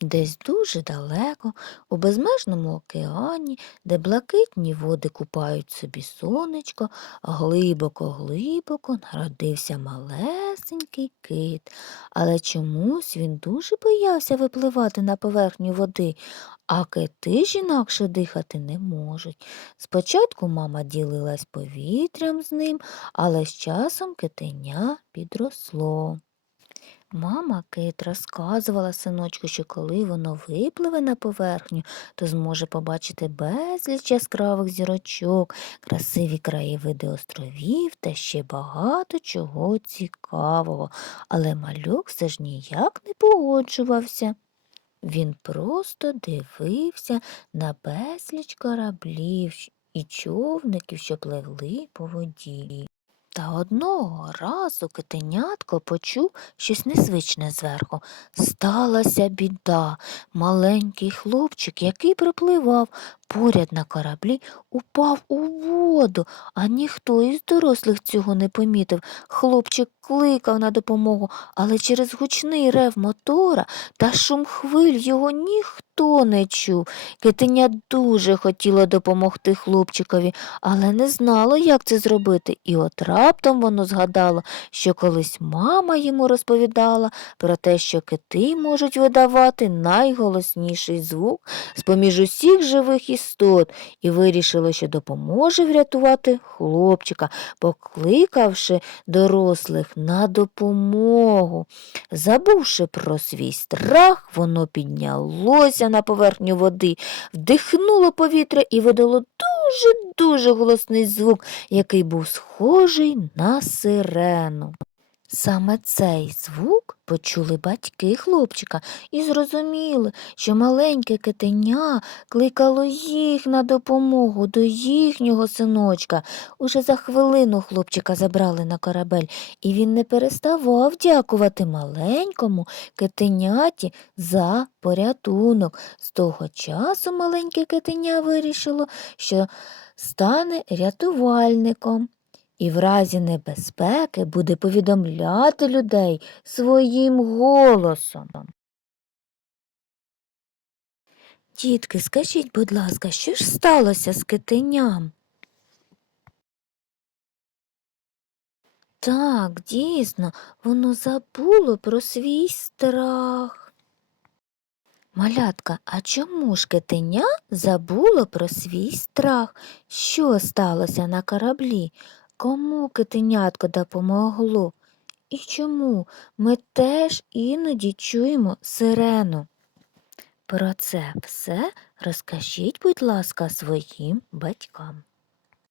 Десь дуже далеко, у безмежному океані, де блакитні води купають собі сонечко, глибоко-глибоко народився малесенький кит. Але чомусь він дуже боявся випливати на поверхню води, а кити ж інакше дихати не можуть. Спочатку мама ділилась повітрям з ним, але з часом китеня підросло. Мама Кит розказувала синочку, що коли воно випливе на поверхню, то зможе побачити безліч яскравих зірочок, красиві краєвиди островів та ще багато чого цікавого. Але малюк все ж ніяк не погоджувався. Він просто дивився на безліч кораблів і човників, що пливли по воді. Та одного разу китенятко почув щось незвичне зверху. Сталася біда. Маленький хлопчик, який припливав поряд на кораблі, упав у воду, а ніхто із дорослих цього не помітив. Хлопчик кликав на допомогу, але через гучний рев мотора та шум хвиль його ніхто не чув. Китеня дуже хотіло допомогти хлопчикові, але не знало, як це зробити, і от раптом воно згадало, що колись мама йому розповідала про те, що кити можуть видавати найголосніший звук з-поміж усіх живих істот, і вирішило, що допоможе врятувати хлопчика, покликавши дорослих на допомогу. Забувши про свій страх, воно піднялося на поверхню води, вдихнуло повітря і видало дуже-дуже голосний звук, який був схожий на сирену. Саме цей звук почули батьки хлопчика і зрозуміли, що маленьке китеня кликало їх на допомогу до їхнього синочка. Уже за хвилину хлопчика забрали на корабель, і він не переставав дякувати маленькому китеняті за порятунок. З того часу маленьке китеня вирішило, що стане рятувальником і в разі небезпеки буде повідомляти людей своїм голосом. Дітки, скажіть, будь ласка, що ж сталося з китеням? Так, дійсно, воно забуло про свій страх. Малятка, а чому ж китеня забуло про свій страх? Що сталося на кораблі? Кому китенятко допомогло? І чому ми теж іноді чуємо сирену? Про це все розкажіть, будь ласка, своїм батькам.